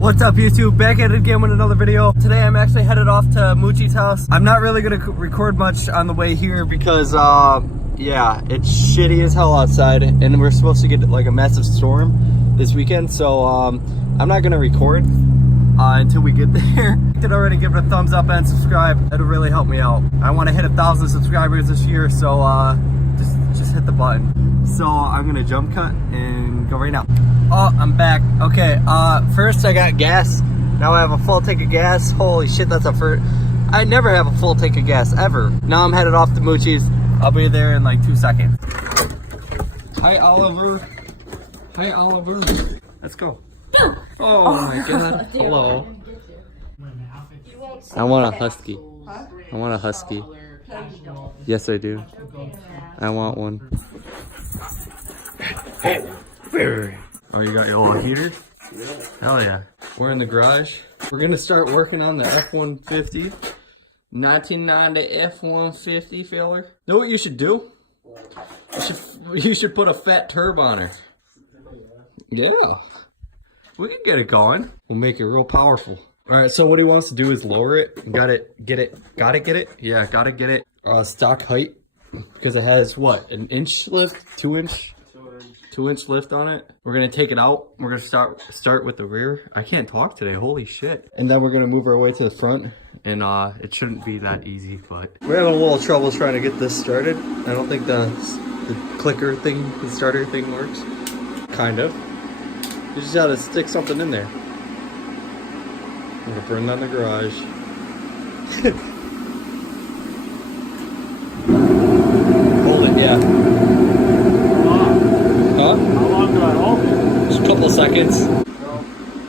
What's up YouTube? Back at it again with another video. Today I'm actually headed off to Moochie's house. I'm not really gonna record much on the way here because yeah, it's shitty as hell outside and we're supposed to get like a massive storm this weekend, so I'm not gonna record until we get there. You can already give it a thumbs up and subscribe. That'll really help me out. I want to hit 1,000 subscribers this year, so just hit the button. So I'm gonna jump cut and go right now. Oh, I'm back. Okay, first I got gas. Now I have a full tank of gas. Holy shit, that's a first. I never have a full tank of gas, ever. Now I'm headed off to Moochie's. I'll be there in like 2 seconds. Hi, Oliver. Hi, Oliver. Let's go. Oh my god. Hello. I want a husky. I want a husky. Yes, I do. I want one. Oh, you got your little heater? Hell yeah. We're in the garage. We're gonna start working on the F150. 1990 F150 filler. Know what you should do? You should put a fat turb on her. Yeah. We can get it going. We'll make it real powerful. Alright, so what he wants to do is lower it. Gotta get it. Yeah, gotta get it stock height. Because it has what? An inch lift? 2 inch? 2 inch lift on it. We're gonna take it out. We're gonna start with the rear. I can't talk today, holy shit. And then we're gonna move our way to the front. And it shouldn't be that easy, but we're having a little trouble trying to get this started. I don't think the clicker thing, the starter thing works. Kind of. You just gotta stick something in there. I'm gonna burn down the garage. Hold it, yeah. Huh? How long do I hold it? Just a couple of seconds. No.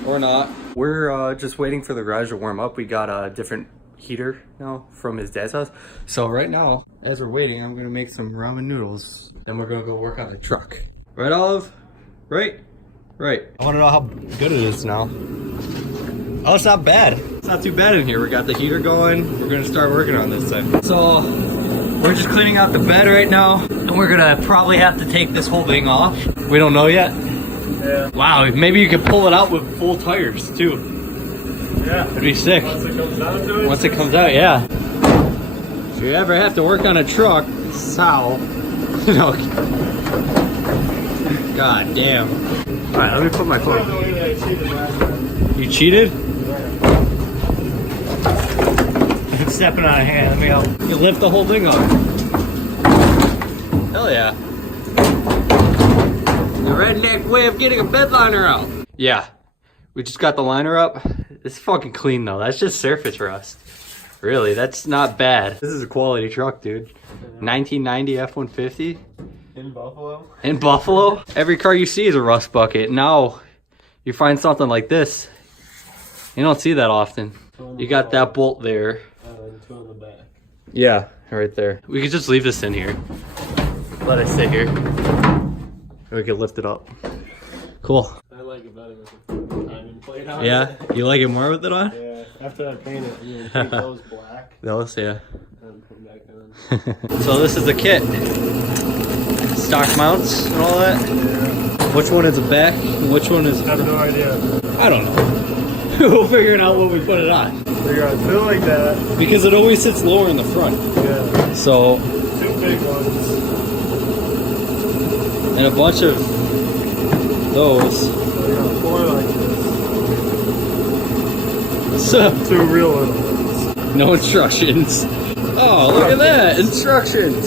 Or not. We're just waiting for the garage to warm up. We got a different heater now from his dad's house. So right now, as we're waiting, I'm gonna make some ramen noodles. Then we're gonna go work on the truck. Right, Olive? Right? Right. I wanna know how good it is now. Oh, it's not bad. It's not too bad in here. We got the heater going. We're gonna start working on this thing. So, we're just cleaning out the bed right now. And we're gonna probably have to take this whole thing off. We don't know yet. Yeah. Wow, maybe you could pull it out with full tires too. Yeah. It'd be sick. Once it comes down to it? Once it comes out, yeah. If you ever have to work on a truck, this is how. No. God damn. Alright, let me put my phone. You cheated? I'm stepping on a hand. Let me help. You lift the whole thing up. Hell yeah. The redneck way of getting a bed liner out. Yeah. We just got the liner up. It's fucking clean though. That's just surface rust. Really, that's not bad. This is a quality truck, dude. 1990 F150. In Buffalo? In Buffalo? Every car you see is a rust bucket. Now, you find something like this. You don't see that often. You got that bolt there. And two on the back. Yeah, right there. We could just leave this in here. Let it sit here. We could lift it up. Cool. I like it better with the timing plate on. Yeah? You like it more with it on? Yeah. After I paint it, I'm gonna paint those black. Those, yeah. And put them back on. So this is the kit. Stock mounts and all that. Yeah. Which one is the back? And which one is... I have no idea. I don't know. We'll figure it out when we put it on. Figure out two like that. Because it always sits lower in the front. Yeah. So... 2 big ones. And a bunch of those. So you got 4 like this. So, 2 real little ones. no instructions. Oh, look at that! Instructions!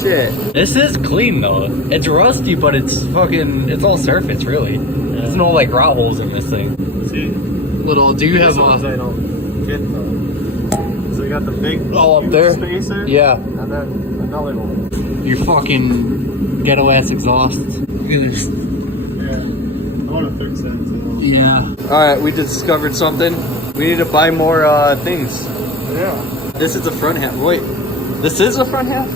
Shit. This is clean though. It's rusty, but it's fucking, it's all surface really. Yeah. There's no like rot holes in this thing. See? Little, do you have ones I a... don't get though. So you got the big Oh, up there? spacer. Yeah. And then another one. Your fucking ghetto ass exhaust. Look at this. Yeah. I want to fix that too. Yeah. Alright, we discovered something. We need to buy more things. Yeah. This is the front half. Wait, this is the front half?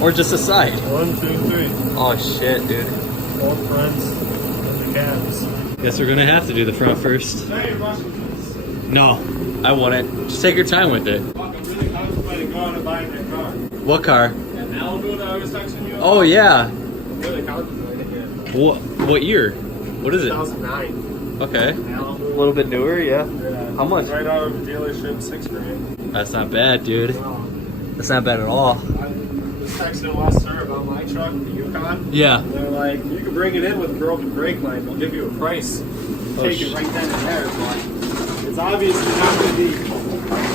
Or just the side? 1, 2, 3. Oh shit, dude. 4 fronts and the cabs. Guess we're gonna have to do the front first. Hey, you're rushing this. No, I wouldn't. Just take your time with it. Fuck, I'm really contemplating going and buying that car. What car? That Malibu that I was texting you. Oh yeah. I'm really contemplating it. What year? What is it? 2009. Okay. Yeah. A little bit newer, yeah. How much? Right out of the dealership, $6,000. That's not bad, dude. Wow. That's not bad at all. I was texting Lester about my truck, the Yukon. Yeah. And they're like, you can bring it in with a broken brake line. They'll give you a price. Take it right then and there. But it's obviously not going to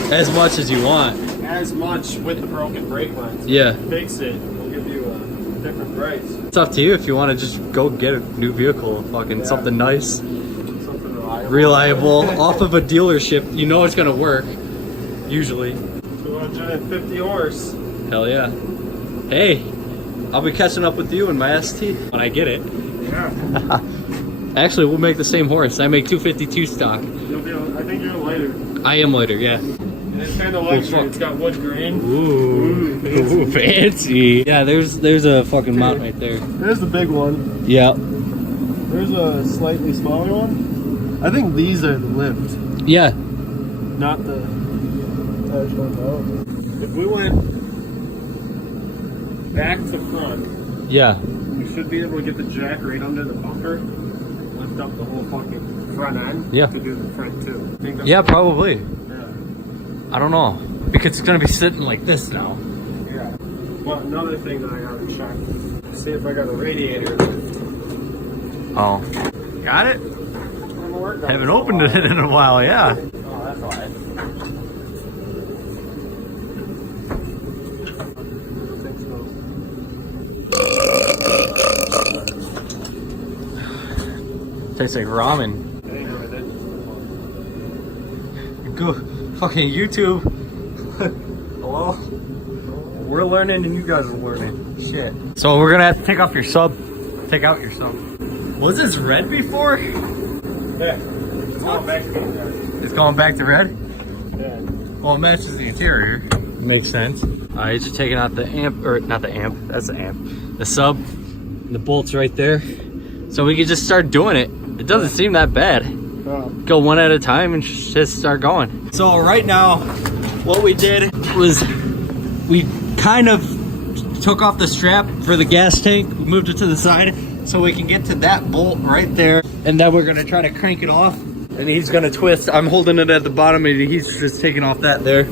be As much as you want. as much with the broken brake lines. Yeah. Fix it. We'll give you a different price. It's up to you if you want to just go get a new vehicle, fucking something nice, Something reliable, off of a dealership. You know it's gonna work, usually. 250 horse. Hell yeah. Hey, I'll be catching up with you in my ST when I get it. Yeah. Actually, we'll make the same horse. I make 252 stock. You'll be, I think you're lighter. I am later, yeah. And it's kind of luxury. It's got wood grain. Ooh, fancy. Yeah, there's a fucking mount right there. There's the big one. Yeah. There's a slightly smaller one. I think these are the lift, Yeah. not the attached ones out. If we went back to front, Yeah. we should be able to get the jack right under the bumper, lift up the whole fucking front end Yeah. to do the front too. Think that's- Yeah, probably. Yeah. I don't know. Because it's gonna be sitting like this now. Yeah. Well, another thing that I gotta check. See if I got a radiator lift. Oh. Got it? I'm working on Haven't this opened a it in a while, yeah. Oh, that's alright. Tastes like ramen. Go fucking YouTube. Hello? We're learning and you guys are learning. Shit. So we're gonna have to take off your sub. Take out your sub. Was this red before? Yeah. It's going back to being there. It's going back to red? Yeah. Well, it matches the interior. Makes sense. Alright, you're taking out the amp, or not the amp, that's the amp. The sub, the bolts right there. So we can just start doing it. It doesn't seem that bad. Go one at a time and just start going. So right now, what we did was we kind of took off the strap for the gas tank, moved it to the side so we can get to that bolt right there. And then we're gonna try to crank it off and he's gonna twist. I'm holding it at the bottom and he's just taking off that there.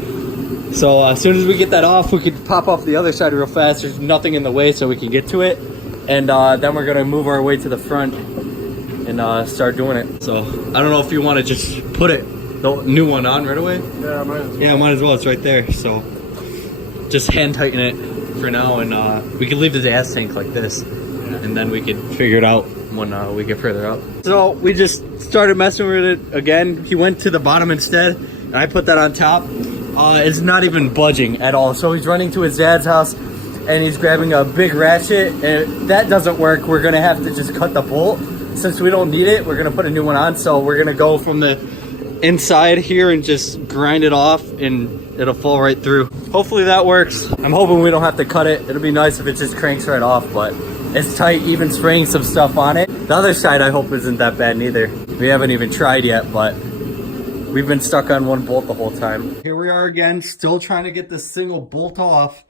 So as soon as we get that off, we could pop off the other side real fast. There's nothing in the way so we can get to it. And then we're gonna move our way to the front and start doing it. So I don't know if you want to just put the new one on right away. Yeah, might as well. Yeah, might as well. It's right there. So just hand tighten it for now, and we can leave the gas tank like this, and then we can figure it out when we get further up. So we just started messing with it again. He went to the bottom instead, and I put that on top. It's not even budging at all. So he's running to his dad's house, and he's grabbing a big ratchet, and if that doesn't work, we're gonna have to just cut the bolt. Since we don't need it, we're gonna put a new one on. So we're gonna go from the inside here and just grind it off and it'll fall right through. Hopefully that works. I'm hoping we don't have to cut it. It'll be nice if it just cranks right off, but it's tight, even spraying some stuff on it. The other side I hope isn't that bad neither. We haven't even tried yet, but we've been stuck on one bolt the whole time. Here we are again, still trying to get this single bolt off.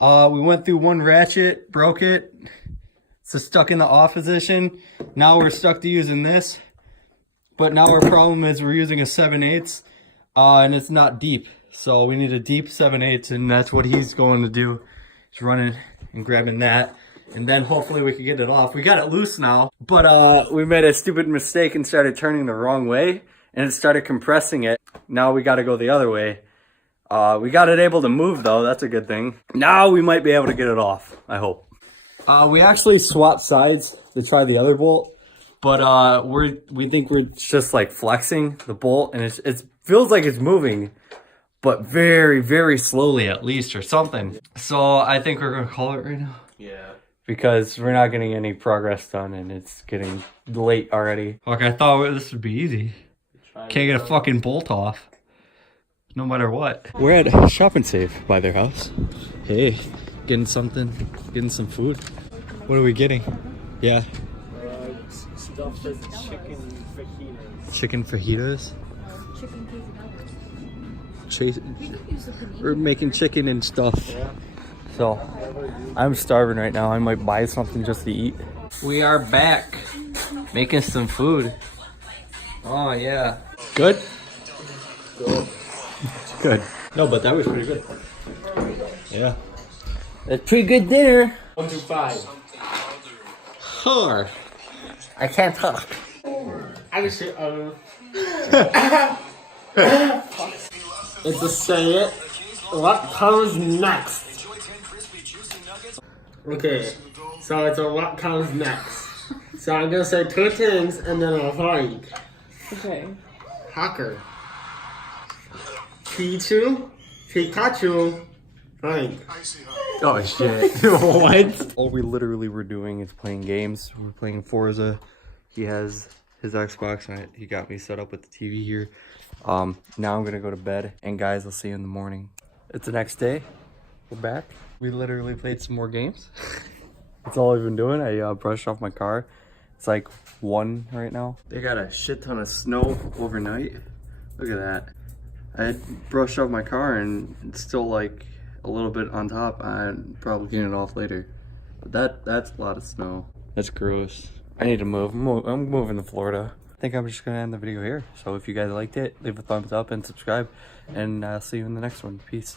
We went through one ratchet, broke it. So stuck in the off position. Now we're stuck to using this. But now our problem is we're using a 7/8 and it's not deep. So we need a deep 7/8 and that's what he's going to do. He's running and grabbing that. And then hopefully we can get it off. We got it loose now, but we made a stupid mistake and started turning the wrong way and it started compressing it. Now we got to go the other way. We got it able to move though. That's a good thing. Now we might be able to get it off, I hope. We actually swapped sides to try the other bolt, but we think we're just like flexing the bolt, and it feels like it's moving, but very, very slowly at least, or something. So I think we're gonna call it right now. Yeah. Because we're not getting any progress done, and it's getting late already. Like I thought this would be easy. Can't get a fucking bolt off, no matter what. We're at Shop and Save by their house. Hey. Getting something, getting some food. What are we getting? Yeah. Stuff that's chicken fajitas. Chicken fajitas? Chicken We're making chicken and stuff. Yeah. So, I'm starving right now. I might buy something just to eat. We are back, making some food. Oh yeah. Good? Good. No, but that was pretty good. Yeah. That's pretty good dinner. 1 through 5. Huh. I can't talk. I can say, Let's just say it. What comes next? Okay, so it's a what comes next. So I'm gonna say 2 things and then I'll find. Okay. Hacker. Pikachu. Frank. Oh shit. What? All we literally were doing is playing games. We're playing Forza. He has his Xbox and he got me set up with the TV here. Now I'm gonna go to bed, and guys, I'll see you in the morning. It's the next day. We're back. We literally played some more games. That's all I've been doing. I brushed off my car. It's like 1 right now. They got a shit ton of snow overnight. Look at that. I brushed off my car and it's still like a little bit on top. I'm probably getting it off later. But that's a lot of snow. That's gross. I need to move. I'm moving to Florida. I think I'm just gonna end the video here. So if you guys liked it, leave a thumbs up and subscribe, and I'll see you in the next one. Peace.